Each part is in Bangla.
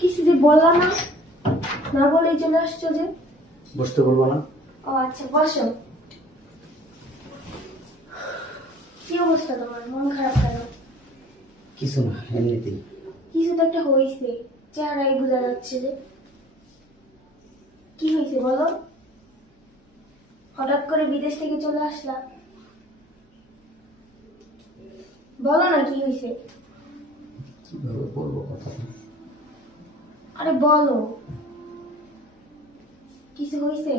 কিছু যে বললা না, না বলেই চলে আসছো যে। বসতে বলবো না? ও আচ্ছা, বসো। কি অবস্থা তোমার? মন খারাপ কেন? কিছু না, এমনিতেই। কিছু তো একটা হয়েছে, চেহারাই বোঝা যাচ্ছে যে। কি হয়েছে বলো? হঠাৎ করে বিদেশ থেকে চলে আসলা, বলো না কি হয়েছে। কিভাবে বলবো কথা? আরে বলো, কিছু হয়েছে?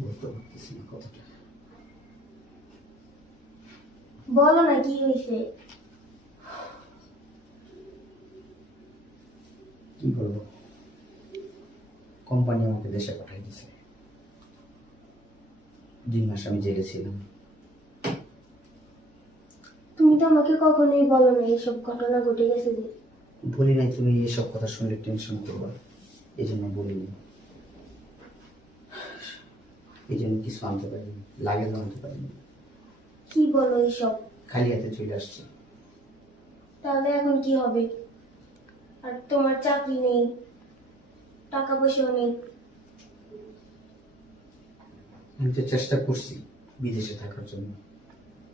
বলতে পারতেছি না কথাটা। বলো না কি হয়েছে। কি বলবো? কোম্পানি আমাকে দেশে পাঠিয়ে দিয়েছে। 2 মাস আমি জেলে ছিলাম। তুমি তো আমাকে কখনোই বলো না এইসব ঘটনা ঘটে গেছে যে। বলি নাই তুমি এসব কথা শুনলে টেনশন করবা, এই জন্য বলিনি। এই জন্য কিছু আনতে পারিনি, লাগেজ আনতে পারিনি। কি বলো এইসব? খালি হাতে চলে আসছি। তাহলে এখন কি হবে? আর তোমার চাকরি নেই, টাকা পয়সাও নেই। আমি তো চেষ্টা করছি বিদেশে থাকার জন্য,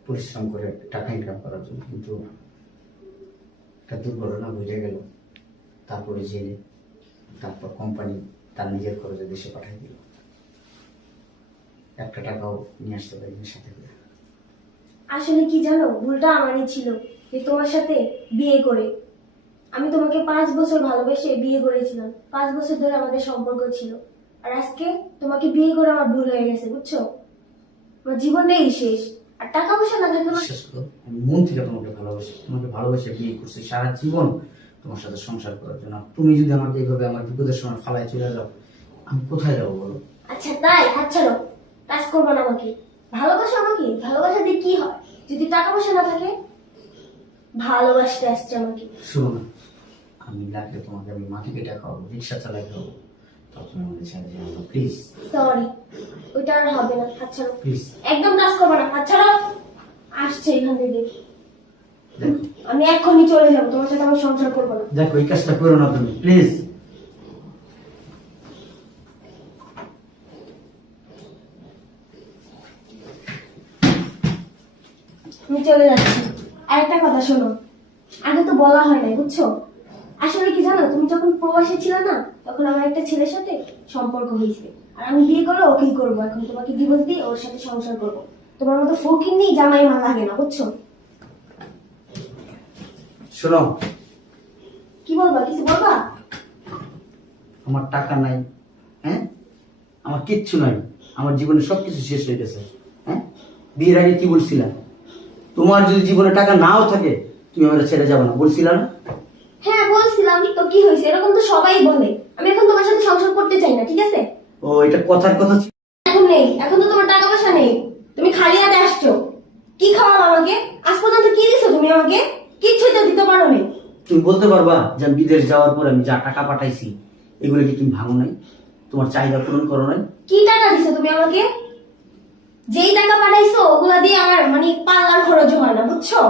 পরিশ্রম করে টাকা ইনকাম করার জন্য, কিন্তু একটা দুর্ঘটনা ঘটে গেল। তারপরে জেলে, তারপর কোম্পানি তার নিজের খরচে দেশে পাঠিয়ে দিল। একটা টাকাও নিয়ে আসতে পারিনি সাথে করে। আসলে কি জানো, ভুলটা আমারই ছিল যে তোমার সাথে বিয়ে করে। আমি তোমাকে 5 বছর ভালোবেসে বিয়ে করেছিলাম, 5 বছর ধরে আমাদের সম্পর্ক ছিল। আর আজকে তোমাকে বিয়ে করে আমার ভুল হয়ে গেছে, বুঝছো? আমার জীবনটাই শেষ। আর টাকা পয়সা না থাকলে বিশ্বাস করো, আমি মন থেকে তোমাকে ভালোবাসি, তোমাকে ভালোবেসে বিয়ে করছি সারা জীবন তোমার সাথে সংসার করার জন্য। আর তুমি যদি আমাকে এইভাবে আমার বিপদের সময় ফালায় চলে যাও, আমি কোথায় যাবো বলো? আচ্ছা তাই, হাত ছাড়ো, কাজ করবো না আমাকে। ভালোবাসো আমাকে, ভালোবাসা দিয়ে কি হয় যদি টাকা পয়সা না থাকে? ভালোবাসতে আসছে আমাকে। শোনো না, আমি লাগলে তোমাকে আমি মাটি কেটে খাওয়াবো, রিক্সা চালাই খাওয়াবো, তাও তুমি আমাকে ছেড়ে যাও না প্লিজ। সরি, ওইটা আর হবে না, হাত ছাড়ো। প্লিজ একদম কাজ করবো না, হাত ছাড়ো। আসছে এখান থেকে। দেখো, আমি এখনই চলে যাবো, তোমার সাথে আমার সংসার করবো না। দেখো এই কাজটা করো না তুমি প্লিজ। আমি চলে যাচ্ছি। আর একটা কথা শোনো, আগে তো বলা হয় নাই, বুঝছো? আসলে কি জানো, তুমি যখন প্রবাসে ছিলে না, তখন আমার একটা ছেলের সাথে সম্পর্ক হয়েছে। আর আমি বিয়ে করে ওকেই করবো, এখন তোমাকে ডিভোর্স দিয়ে ওর সাথে সংসার করবো। তোমার মতো ফকির নেই জামাই মা লাগে না, বুঝছো? শোনো, কি বলবা, কিছু বলবা? আমার টাকা নাই, হ্যাঁ, আমার কিচ্ছু নাই, আমার জীবনে সবকিছু শেষ হয়ে গেছে। হ্যাঁ, বিয়ের আগে কি বলছিলাম? তোমার যদি জীবনে টাকা নাও থাকে তুমি আমার ছেড়ে যাবে না, বলছিলা না? হ্যাঁ বলছিলাম, তো কি হয়েছে? এরকম তো সবাই বলে। আমি এখন তোমার সাথে সংসার করতে চাই না, ঠিক আছে? ও, এটা কথার কথা ছিল। এখন নেই, এখন তো তোমার টাকা পয়সা নেই, তুমি খালি হাতে আসছো। কি খাওয়াবো আমাকে? আজ পর্যন্ত কি দিছো তুমি আমাকে? কিচ্ছুই তো দিতে পারো না। তুমি বলতে পারবা যে আমি বিদেশ যাওয়ার পর আমি যা টাকা পাঠাইছি এগুলো কি তুমি ভাঙো নাই? তোমার চাহিদা পূরণ করো নাই? কি টাকা দিছো তুমি আমাকে? যেই টাকা পাঠাইছো ওগুলা দিয়ে আমার মানে পাল্লার খরচ হয় না, বুঝছো?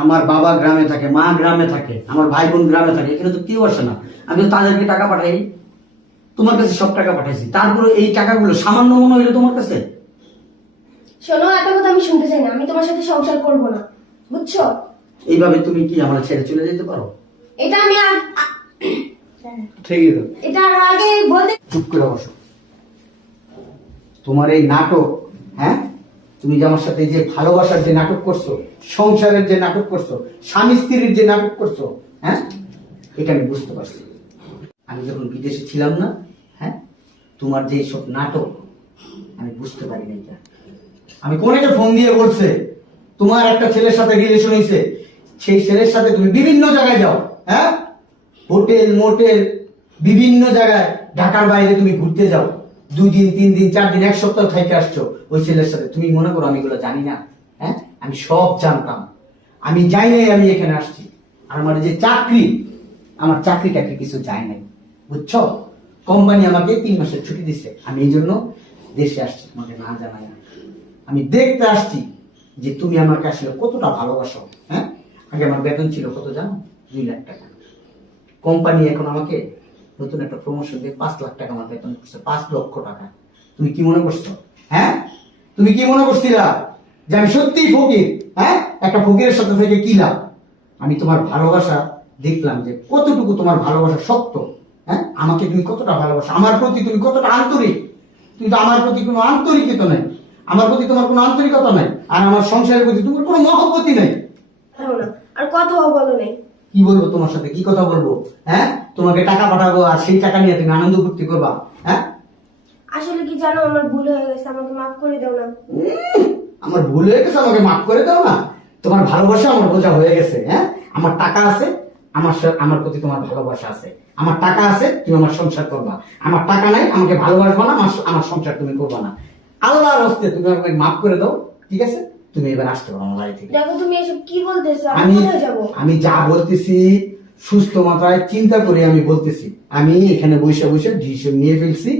আমার বাবা গ্রামে থাকে, মা গ্রামে থাকে, আমার ভাই বোন গ্রামে থাকে, এখানে তো কেউ আসে না। আমি তো তাদেরকে টাকা পাঠাই, তোমার কাছে সব টাকা পাঠাইছি, তারপরে এই টাকাগুলো সামান্য মনে হইলো তোমার কাছে? শোনো, এত কথা আমি শুনতে চাই না, আমি তোমার সাথে সংসার করব না, বুঝছো? এইভাবে তুমি কি আমার ছেড়ে চলে যেতে পারো? এটা আমি ঠিকই তো। এটা আর আগে বলতে। চুপ করে বসো। তোমার এই নাটক, হ্যাঁ, তুমি যে আমার সাথে যে ভালোবাসার যে নাটক করছো, সংসারের যে নাটক করছো, স্বামী স্ত্রীর যে নাটক করছো, হ্যাঁ, এটা আমি বুঝতে পারছি। আমি যখন বিদেশে ছিলাম না, হ্যাঁ, তোমার যে সব নাটক আমি বুঝতে পারি না। এটা আমি কোনেকে ফোন দিয়ে বলছে তোমার একটা ছেলের সাথে রিলেশন হয়েছে, সেই ছেলের সাথে তুমি বিভিন্ন জায়গায় যাও, হ্যাঁ, হোটেল মোটেল বিভিন্ন জায়গায়, ঢাকার বাইরে তুমি ঘুরতে যাও, 2 দিন 3 দিন 4 দিন 1 সপ্তাহ থেকে আসছো ওই ছেলের সাথে। তুমি মনে করো আমি এগুলো জানি না? হ্যাঁ, আমি সব জানতাম। আমি যাই নাই, আমি এখানে আসছি। আর আমার যে চাকরি, আমার চাকরিটাকে কিছু যায় নাই, বুঝছো? কোম্পানি আমাকে 3 মাসের ছুটি দিচ্ছে, আমি এই জন্য দেশে আসছি তোমাকে না জানাই না। আমি দেখতে আসছি যে তুমি আমাকে আসলে কতটা ভালোবাসো। হ্যাঁ, আগে আমার বেতন ছিল কত জানো? 2 লাখ টাকা। কোম্পানি এখন আমাকে নতুন একটা প্রমোশন দিয়ে 5 লাখ টাকা আমার বেতন করছে, 5 লক্ষ টাকা। তুমি কি মনে করছো? হ্যাঁ, তুমি কি মনে করছিলা যে আমি সত্যিই ফকির? হ্যাঁ, একটা ফকিরের সাথে থেকে কি লাভ? আমি তোমার ভালোবাসা দেখলাম যে কতটুকু তোমার ভালোবাসা শক্ত। হ্যাঁ, আমাকে তুমি কতটা ভালোবাসো, আমার প্রতি তুমি কতটা আন্তরিক। তুমি তো আমার প্রতি কোনো আন্তরিকতা নাই, আমার প্রতি তোমার কোনো আন্তরিকতা নাই, আর আমার সংসারের প্রতি তোমার কোনো মহব্বতই নাই। দাও না, আর কথাও বলো নাই। কি বলবো তোমার সাথে, কি কথা বলবো? হ্যাঁ, তোমাকে টাকা পাঠাবো আর সেই টাকা নিয়ে তুমি আনন্দ ফুর্তি করবা? হ্যাঁ, আসলে কি জানো, আমার ভুল হয়ে গেছে, আমাকে মাফ করে দাও না। আমার ভুল হয়ে গেছে, আমাকে মাফ করে দাও না? তোমার ভালোবাসা আমার বোঝা হয়ে গেছে। হ্যাঁ, আমার টাকা আছে, আমার প্রতি তোমার ভালোবাসা আছে। আমার টাকা আছে, তুমি আমার সংসার করবা। আমার টাকা নাই, আমাকে ভালোবাসবা না, আমার সংসার তুমি করবা না। আল্লাহর হস্তে তুমি আমাকে মাফ করে দাও, ঠিক আছে? তুমি এবার আসতে পারো আমার বাড়ি থেকে। দেখো তুমি এসব কি বলতেছো, আমি আমি কোথায় যাবো? আমি যা বলতেছি সুস্থ মাথায় চিন্তা করে আমি বলতেছি। আমি এখানে বসে বসে ডিসিশন নিয়ে ফেলছি,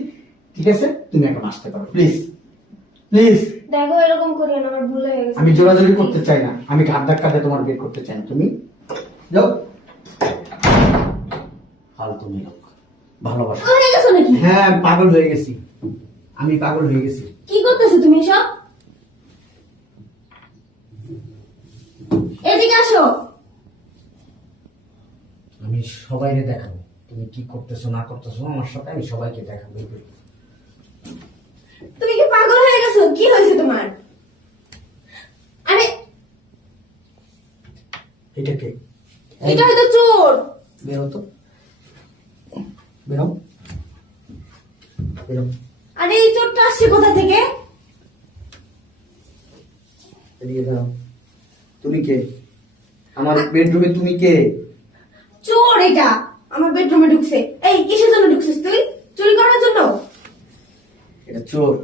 ঠিক আছে? তুমি এখন আসতে পারো, প্লিজ প্লিজ। দেখো এরকম করিও না, আমার ভুল হয়ে গেছে। আমি জোরাজোরি করতে চাই না, আমি ঘাট ধাক্কা দিয়ে তোমার বের করতে চাই না। তুমি যাও। ফালতু লোক, ভালোবাসা। পাগল হয়ে গেছো নাকি? হ্যাঁ, আমি পাগল হয়ে গেছি, আমি পাগল হয়ে গেছি। কি করতেছো তুমি এসব? এদিকে আসো। আমি সবাইকে দেখাবো তুমি কি করতেছো না করতেছো আমার সাথে, আমি সবাইকে দেখাবো। তুমি কি পাগল হয়ে গেছো? কি হয়েছে তোমার? আরে এটা কে? এটা হয়তো চোর। বেরো তো, বেরো বেরো। আরে এই চোরটা আসছে কোথা থেকে? এদিকে দাও। তুমি কে? আমার বেডরুমে তুমি কে? চোর এটা, আমার বেডরুমে ঢুকছে। এই কিসের জন্য ঢুকছিস তুই? চুরি করার জন্য? এটা চোর।